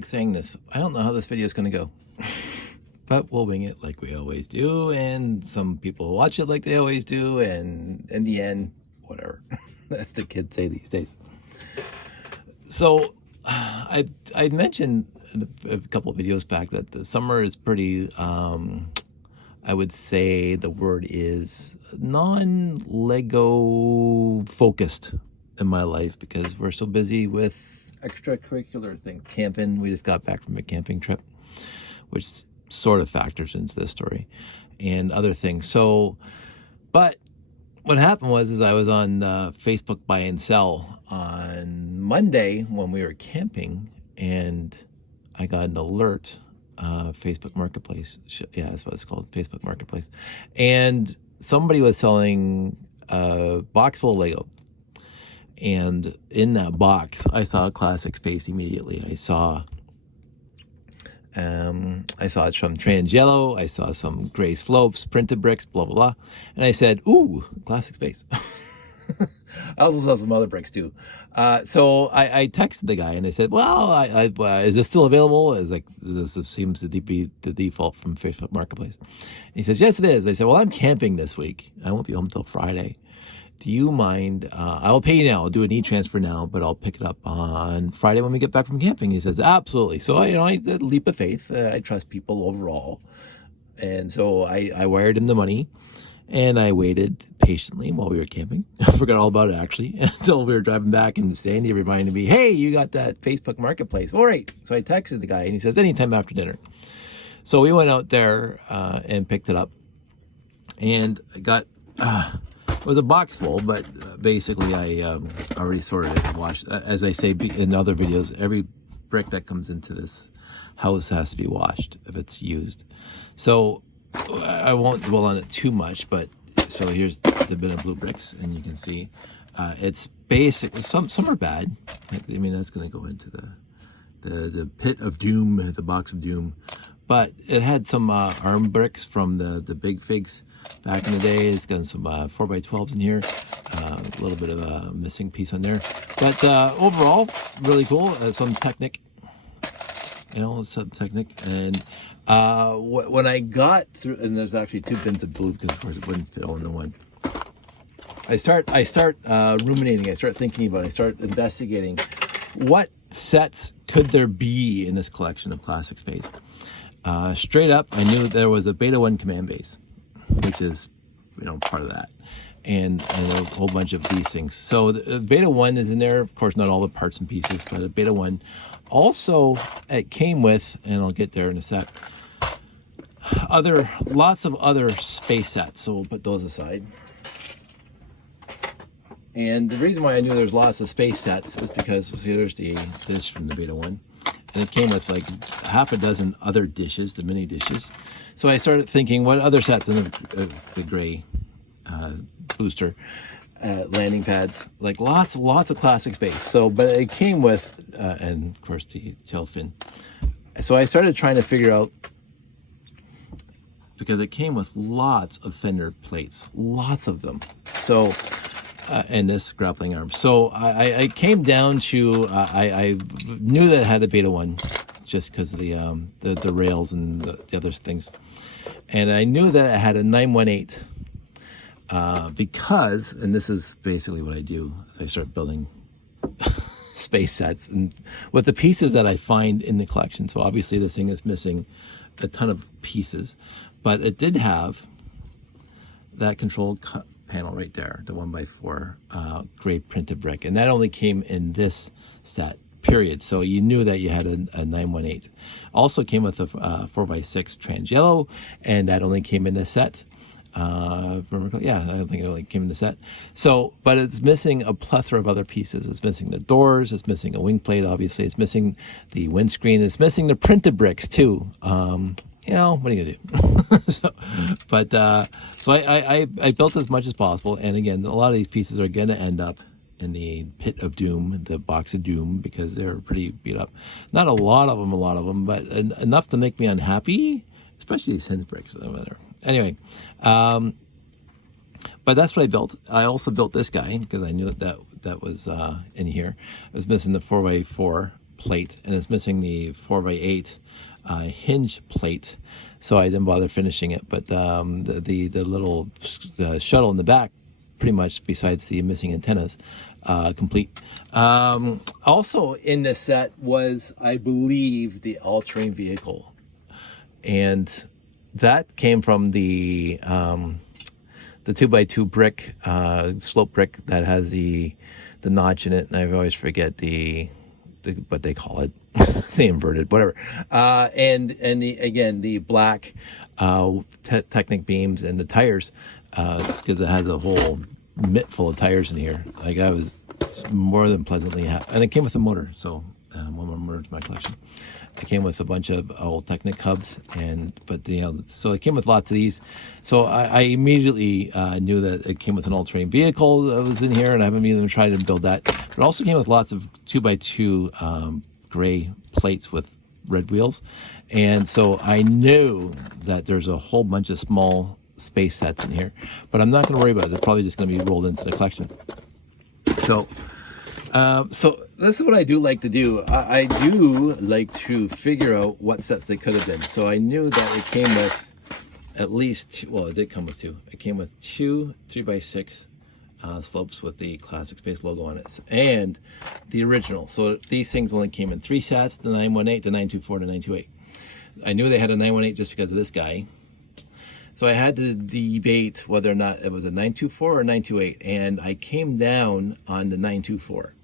like saying this. I don't know how this video is going to go. But we'll wing it like we always do. And some people watch it like they always do. And in the end, whatever. That's the kids say these days. So I mentioned a couple of videos back that the summer is pretty, I would say the word is non-Lego focused in my life because we're so busy with extracurricular things. Camping. We just got back from a camping trip, which sort of factors into this story, and other things. So, but what happened was I was on Facebook Buy and Sell on Monday when we were camping, and I got an alert. Facebook Marketplace, yeah, that's what it's called, Facebook Marketplace, and somebody was selling a box full of Lego. And in that box, I saw a classic space immediately. I saw it's from Trans-Yellow. I saw some gray slopes, printed bricks, blah, blah, blah. And I said, ooh, classic space. I also saw some other bricks too. So I texted the guy and I said, well, is this still available? It's like, this seems to be the default from Facebook Marketplace. And he says, yes, it is. I said, well, I'm camping this week. I won't be home until Friday. Do you mind? I'll pay you now. I'll do an e-transfer now, but I'll pick it up on Friday when we get back from camping. He says, absolutely. So, I did a leap of faith. I trust people overall. And so I wired him the money, and I waited patiently while we were camping. I forgot all about it, actually, until we were driving back in the stand. He reminded me, hey, you got that Facebook Marketplace. All right. So I texted the guy, and he says, anytime after dinner. So we went out there and picked it up, and I got... it was a box full, but basically I already sorted it and washed. As I say in other videos, every brick that comes into this house has to be washed if it's used. So I won't dwell on it too much, but so here's the bin of blue bricks, and you can see it's basic. Some are bad. I mean, that's going to go into the pit of doom, the box of doom. But it had some arm bricks from the big figs back in the day. It's got some 4x12s in here. A little bit of a missing piece on there. But overall, really cool. Some Technic. Some Technic. And when I got through, and there's actually two bins of blue because of course it wouldn't fit all into one. I start ruminating. I start thinking about it. I start investigating what sets could there be in this collection of classic space. Straight up, I knew there was a Beta 1 command base, which is, part of that, and a whole bunch of these things. So the Beta 1 is in there, of course, not all the parts and pieces, but a Beta 1. Also, it came with, and I'll get there in a sec, lots of other space sets, so we'll put those aside. And the reason why I knew there's lots of space sets is because, see, there's this from the Beta 1. And it came with like half a dozen other dishes, the mini dishes. So I started thinking, what other sets in the gray booster landing pads? Like lots of classic space. So, but it came with, and of course the tail fin. So I started trying to figure out, because it came with lots of fender plates, lots of them. So. And this grappling arm. So I came down to I knew that it had a Beta 1 just because of the rails and the other things, and I knew that it had a 918 because, and this is basically what I do, I start building space sets and with the pieces that I find in the collection. So obviously this thing is missing a ton of pieces, but it did have that control panel right there, the 1x4 gray printed brick, and that only came in this set, period. So you knew that you had a 918. Also came with a 4x6 Trans-Yellow, and that only came in this set. Yeah, I don't think it only came in the set. So, but it's missing a plethora of other pieces. It's missing the doors, it's missing a wing plate, obviously, it's missing the windscreen, it's missing the printed bricks too. What are you gonna do? So I built as much as possible, and again, a lot of these pieces are gonna end up in the pit of doom, the box of doom, because they're pretty beat up. Not a lot of them, but enough to make me unhappy, especially these hinge bricks. Anyway, but that's what I built. I also built this guy because I knew that was in here. I was missing the 4x4 plate, and it's missing the 4x8 hinge plate, so I didn't bother finishing it. But the little shuttle in the back, pretty much besides the missing antennas, complete. Also in this set was, I believe, the all-terrain vehicle, and that came from the 2x2 brick, slope brick that has the notch in it, and I always forget the what they call it, the inverted, whatever. And the black Technic beams and the tires, because it has a whole mitt full of tires in here. Like, I was more than pleasantly happy, and it came with a motor. So one more motor to my collection. It came with a bunch of old Technic hubs, but so it came with lots of these. So I immediately knew that it came with an all-terrain vehicle that was in here, and I haven't even tried to build that. But it also came with lots of 2x2 gray plates with red wheels, and so I knew that there's a whole bunch of small space sets in here, but I'm not going to worry about it. They're probably just going to be rolled into the collection. So this is what I do like to do. I do like to figure out what sets they could have been. So I knew that it came with at least, well, it did come with two. It came with two 3x6 slopes with the Classic Space logo on it, and the original. So these things only came in 3 sets: the 918, the 924, the 928. I knew they had a 918 just because of this guy. So I had to debate whether or not it was a 924 or 928, and I came down on the 924.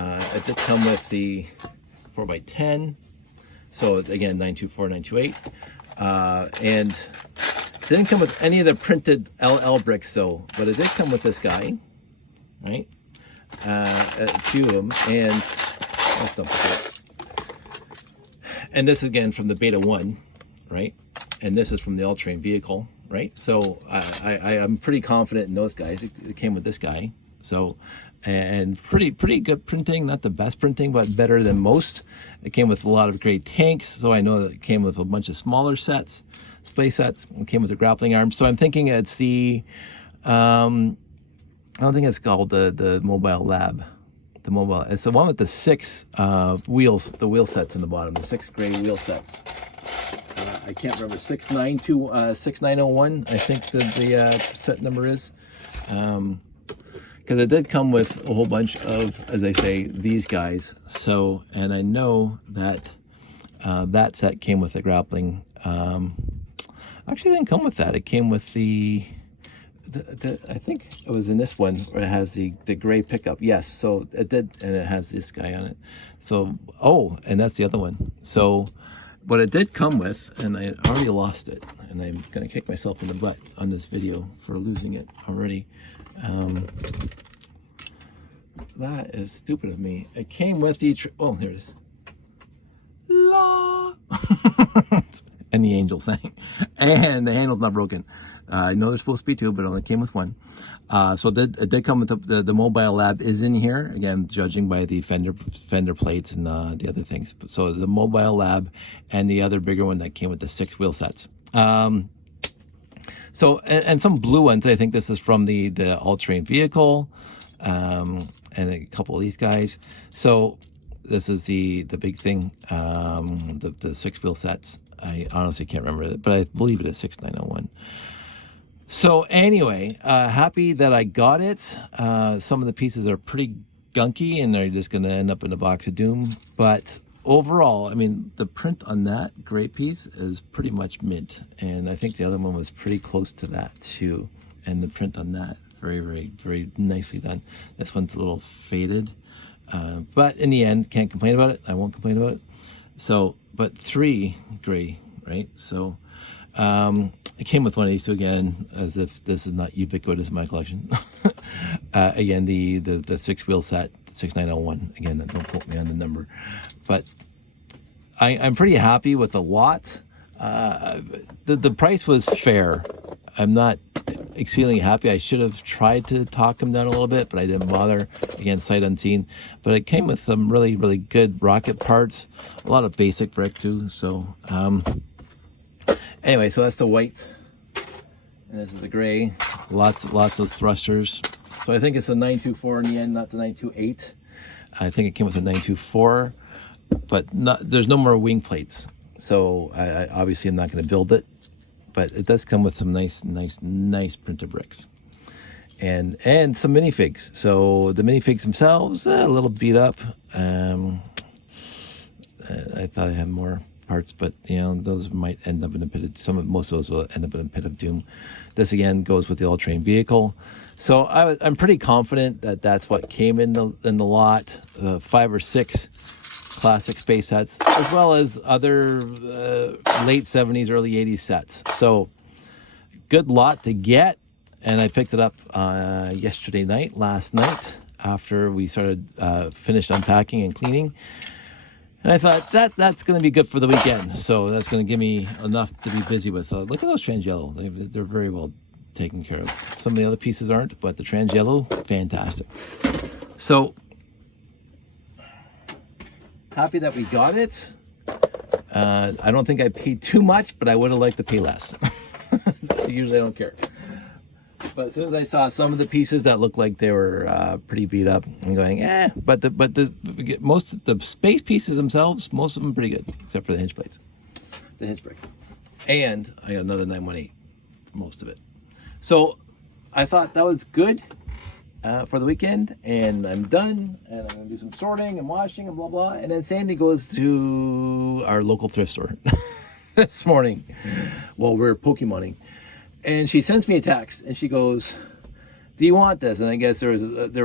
It did come with the 4x10, so again 924, 928, and didn't come with any of the printed LL bricks though, but it did come with this guy, right? A few of them, and this again from the Beta 1, right? And this is from the all-terrain vehicle, right? So I'm pretty confident in those guys. It came with this guy, so, and pretty good printing, not the best printing, but better than most. It came with a lot of great tanks, so I know that it came with a bunch of smaller sets, space sets. It came with the grappling arms, so I'm thinking it's the, I don't think it's called the Mobile Lab. The mobile, it's the one with the 6 wheels, the wheel sets in the bottom, the 6 gray wheel sets. I can't remember, 6901, I think the set number is. Because it did come with a whole bunch of, as I say, these guys. So, and I know that that set came with the grappling. Actually, it didn't come with that. It came with the I think it was in this one where it has the gray pickup. Yes, so it did, and it has this guy on it. So, oh, and that's the other one. So, what it did come with, and I already lost it, and I'm going to kick myself in the butt on this video for losing it already. That is stupid of me. It came with the, oh, there it is. La! And the angel sang. And the handle's not broken. I know there's supposed to be 2, but it only came with 1. So it did come with the Mobile Lab is in here, again, judging by the fender plates and the other things. So the Mobile Lab and the other bigger one that came with the 6 wheel sets. So, and some blue ones. I think this is from the all-terrain vehicle, and a couple of these guys. So this is the big thing, the 6 wheel sets. I honestly can't remember it, but I believe it is 6901. So anyway, happy that I got it. Some of the pieces are pretty gunky, and they're just going to end up in a box of doom. But overall, I mean, the print on that gray piece is pretty much mint, and I think the other one was pretty close to that too. And the print on that, very, very, very nicely done. This one's a little faded, but in the end, can't complain about it. I won't complain about it. So, but 3 gray, right? So. It came with one of these two again, as if this is not ubiquitous in my collection. Again, the 6 wheel set, 6901. Again, don't quote me on the number, but I'm pretty happy with the lot. The price was fair. I'm not exceedingly happy. I should have tried to talk them down a little bit, but I didn't bother. Again, sight unseen. But it came with some really, really good rocket parts, a lot of basic brick too. So. Anyway, so that's the white, and this is the gray. Lots of thrusters. So I think it's a 924 in the end, not the 928. I think it came with a 924. but there's no more wing plates. So I obviously I'm not going to build it, but it does come with some nice printed bricks. And some minifigs. So the minifigs themselves, a little beat up. I thought I had more parts, but those might end up in a pit of, most of those will end up in a pit of doom. This again goes with the all-terrain vehicle. So I'm pretty confident that that's what came in the lot. 5 or 6 classic space sets, as well as other late 70s, early 80s sets. So good lot to get. And I picked it up last night, after we finished unpacking and cleaning. And I thought that's going to be good for the weekend. So that's going to give me enough to be busy with. Look at those trans yellow. They're very well taken care of. Some of the other pieces aren't, but the trans yellow, fantastic. So happy that we got it. I don't think I paid too much, but I would have liked to pay less. Usually I don't care. But as soon as I saw some of the pieces that looked like they were pretty beat up, I'm going, but most of the space pieces themselves, most of them pretty good, except for the hinge plates, the hinge bricks. And I got another 918 for most of it. So I thought that was good for the weekend, and I'm done, and I'm gonna do some sorting and washing and blah blah. And then Sandy goes to our local thrift store this morning while we're Pokemoning. And she sends me a text, and she goes, "Do you want this?" And I guess there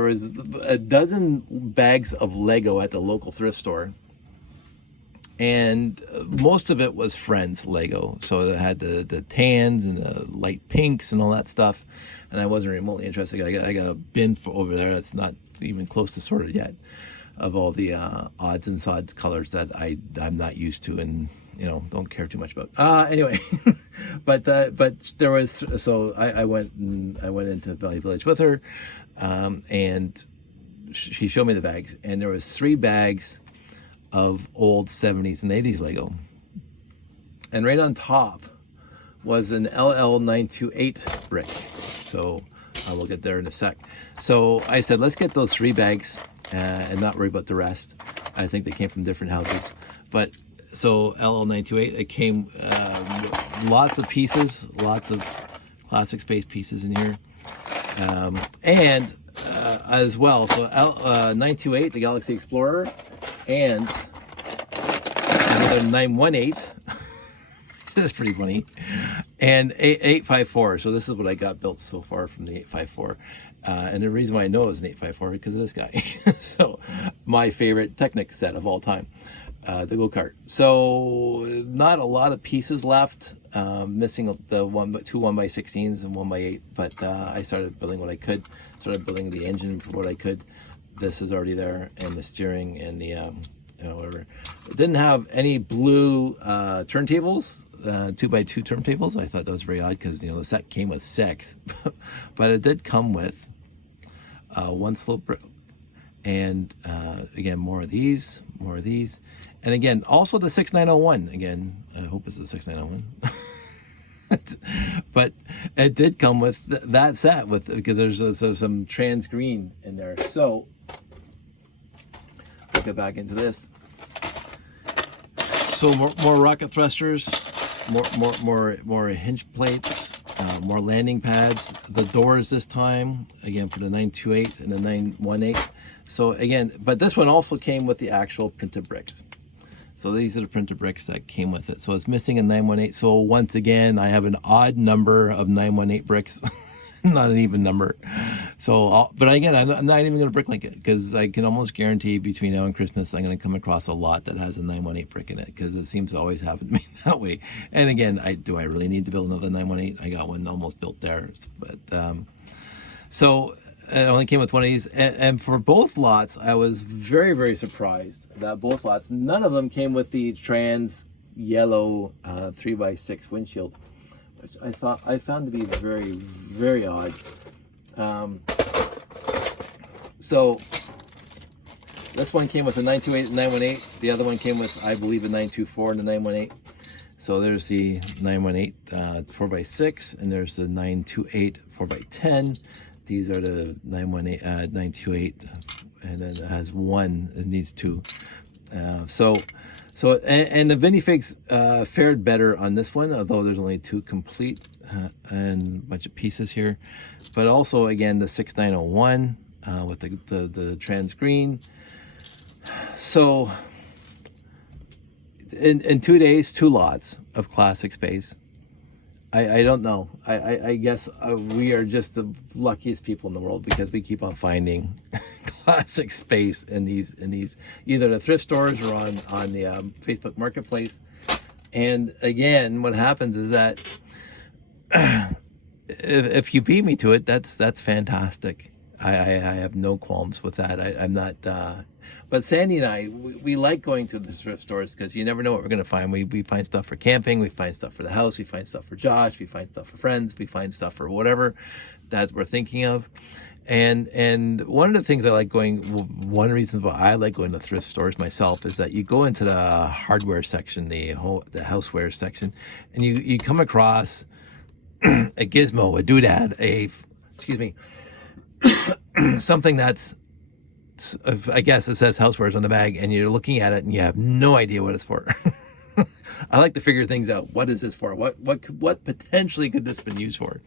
was a dozen bags of Lego at the local thrift store, and most of it was Friends Lego. So it had the tans and the light pinks and all that stuff. And I wasn't remotely interested. I got a bin over there that's not even close to sorted yet, of all the odds and sods colors that I'm not used to and don't care too much about. Anyway, but there was, so I went into Valley Village with her, and she showed me the bags, and there was 3 bags of old 70s and 80s Lego, and right on top was an LL928 brick. So we'll get there in a sec. So I said, let's get those 3 bags and not worry about the rest. I think they came from different houses, but so LL928, it came lots of pieces, lots of classic space pieces in here, and as well. So 928, the Galaxy Explorer, and another 918. That's pretty funny. And 854. So this is what I got built so far from the 854. And the reason why I know it was an 854 is because of this guy. So my favorite Technic set of all time, the go-kart. So not a lot of pieces left, missing the 2 1x16s and 1x8. But I started building what I could. Started building the engine for what I could. This is already there, and the steering and the whatever. It didn't have any blue turntables. 2x2 turntables. I thought that was very odd because the set came with 6, but it did come with 1 slope brick, and again more of these, and again also the 6901. Again, I hope it's the 6901. But it did come with that set because there's some trans green in there. So let's get back into this. So more rocket thrusters. More hinge plates, more landing pads, the doors this time, again for the 928 and the 918. So again, but this one also came with the actual printed bricks. So these are the printed bricks that came with it. So it's missing a 918. So once again, I have an odd number of 918 bricks, not an even number. So, but again, I'm not even going to bricklink it, because I can almost guarantee between now and Christmas, I'm going to come across a lot that has a 918 brick in it, because it seems to always happen to me that way. And again, do I really need to build another 918? I got one almost built there. But so it only came with one of these. And for both lots, I was very, very surprised that both lots, none of them came with the trans yellow 3x6 windshield, which I found to be very, very odd. So this one came with a 928 and 918. The other one came with, I believe, a 924 and a 918. So there's the 918 4x6, and there's the 928 4x10. These are the 918 928, and then it has 1. It needs 2. And the minifigs fared better on this one, although there's only 2 complete and a bunch of pieces here. But also, again, the 6901 with the trans green. So in 2 days, 2 lots of classic space. I don't know. I guess we are just the luckiest people in the world because we keep on finding classic space in these either the thrift stores or on the Facebook Marketplace. And again, what happens is that if you beat me to it, that's fantastic. I have no qualms with that. I'm not. But Sandy and I, we like going to the thrift stores because you never know what we're going to find. We find stuff for camping, we find stuff for the house, we find stuff for Josh, we find stuff for friends, we find stuff for whatever that we're thinking of. And one of the things I like going, one reason why I like going to thrift stores myself is that you go into the hardware section, the houseware section, and you come across a gizmo, a doodad, something that's, I guess it says housewares on the bag, and you're looking at it and you have no idea what it's for. I like to figure things out. What is this for? What potentially could this been used for?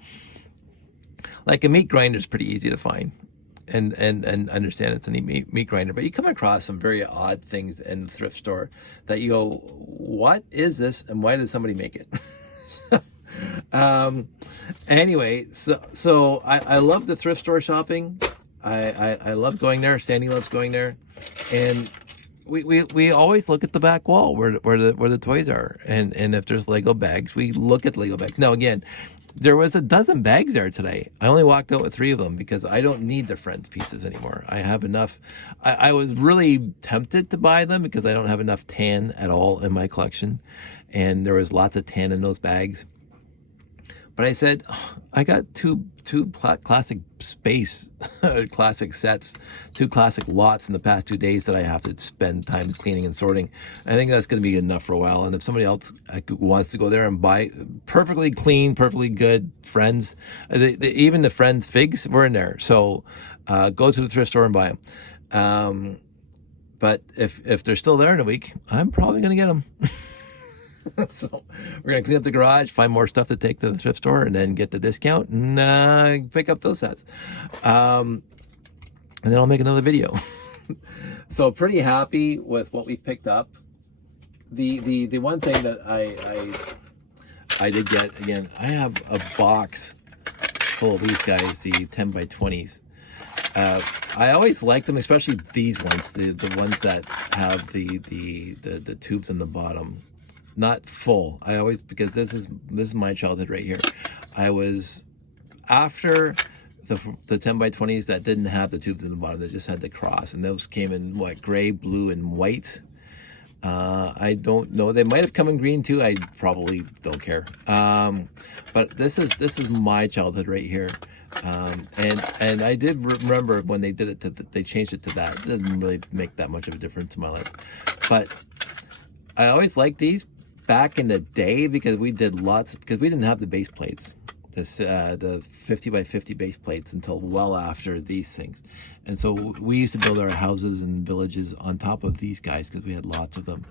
Like a meat grinder is pretty easy to find and understand it's a meat grinder, but you come across some very odd things in the thrift store that you go, what is this and why did somebody make it? Anyway, so I love the thrift store shopping. I love going there. Sandy loves going there, and we always look at the back wall where the toys are, and if there's Lego bags, we look at Lego bags. Now again, there was a dozen bags there today. I only walked out with 3 of them because I don't need the Friends pieces anymore. I have enough. I was really tempted to buy them because I don't have enough tan at all in my collection, and there was lots of tan in those bags. But I said, oh, I got two classic space, classic sets, 2 classic lots in the past 2 days that I have to spend time cleaning and sorting. I think that's going to be good enough for a while. And if somebody else wants to go there and buy perfectly clean, perfectly good Friends, even the Friends figs were in there. So go to the thrift store and buy them. But if they're still there in a week, I'm probably going to get them. So we're going to clean up the garage, find more stuff to take to the thrift store, and then get the discount and pick up those sets. And then I'll make another video. So pretty happy with what we picked up. The one thing that I did get, again, I have a box full of these guys, the 10 by 20s. I always like them, especially these ones, the ones that have the tubes in the bottom. Not full. I always, because this is my childhood right here. I was after the 10 by 20s that didn't have the tubes in the bottom. They just had the cross, and those came in what, gray, blue, and white. I don't know. They might have come in green too. I probably don't care. But this is my childhood right here. And I did remember when they did it. They changed it to that. It didn't really make that much of a difference in my life. But I always liked these back in the day because we did lots, because we didn't have the base plates, the 50 by 50 base plates until well after these things. And so we used to build our houses and villages on top of these guys because we had lots of them.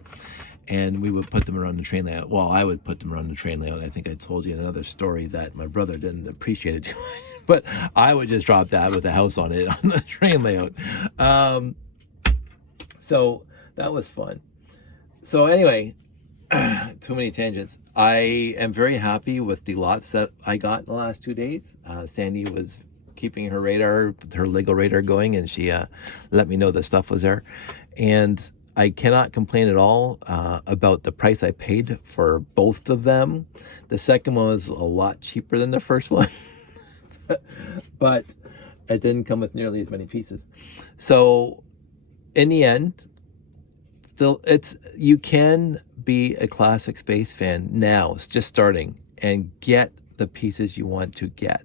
And we would put them around the train layout. Well, I would put them around the train layout. I think I told you in another story that my brother didn't appreciate it too much, but I would just drop that with a house on it on the train layout. So that was fun. So anyway, too many tangents. I am very happy with the lots that I got in the last 2 days. Sandy was keeping her Lego radar going, and she let me know the stuff was there. And I cannot complain at all about the price I paid for both of them. The second one was a lot cheaper than the first one, but it didn't come with nearly as many pieces. So in the end, you can be a classic space fan now. It's just starting, and get the pieces you want to get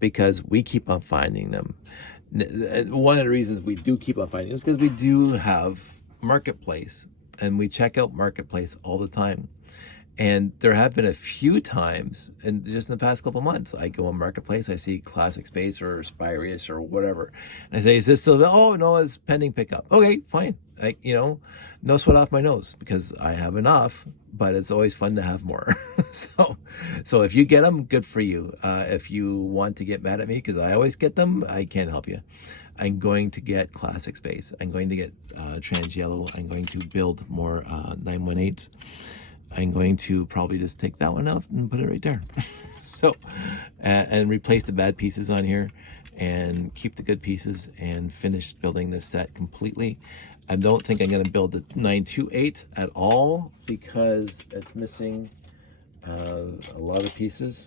because we keep on finding them. One of the reasons we do keep on finding them is because we do have Marketplace, and we check out Marketplace all the time. And there have been a few times, and just in the past couple months, I go on Marketplace, I see classic space or Spirius or whatever, and I say, is this still? Oh no, it's pending pickup. Okay, fine. Like, no sweat off my nose because I have enough, but it's always fun to have more. So if you get them, good for you. If you want to get mad at me because I always get them, I can't help you. I'm going to get classic space. I'm going to get trans yellow. I'm going to build more 918s. I'm going to probably just take that one out and put it right there. So, and replace the bad pieces on here and keep the good pieces and finish building this set completely. I don't think I'm going to build the 928 at all because it's missing a lot of pieces.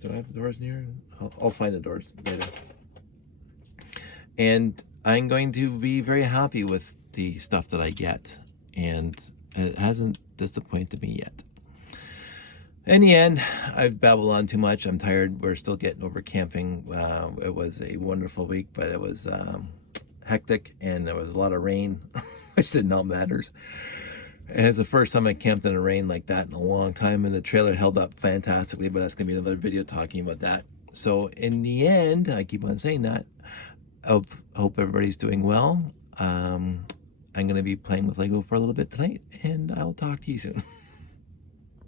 Do I have the doors in here? I'll find the doors later. And I'm going to be very happy with the stuff that I get, and it hasn't disappointed me yet. In the end, I've babbled on too much. I'm tired. We're still getting over camping. It was a wonderful week, but it was hectic, and there was a lot of rain, which did not matter. And it's the first time I camped in the rain like that in a long time, and the trailer held up fantastically, but that's going to be another video talking about that. So in the end, I keep on saying that, I hope everybody's doing well. I'm going to be playing with Lego for a little bit tonight, and I'll talk to you soon.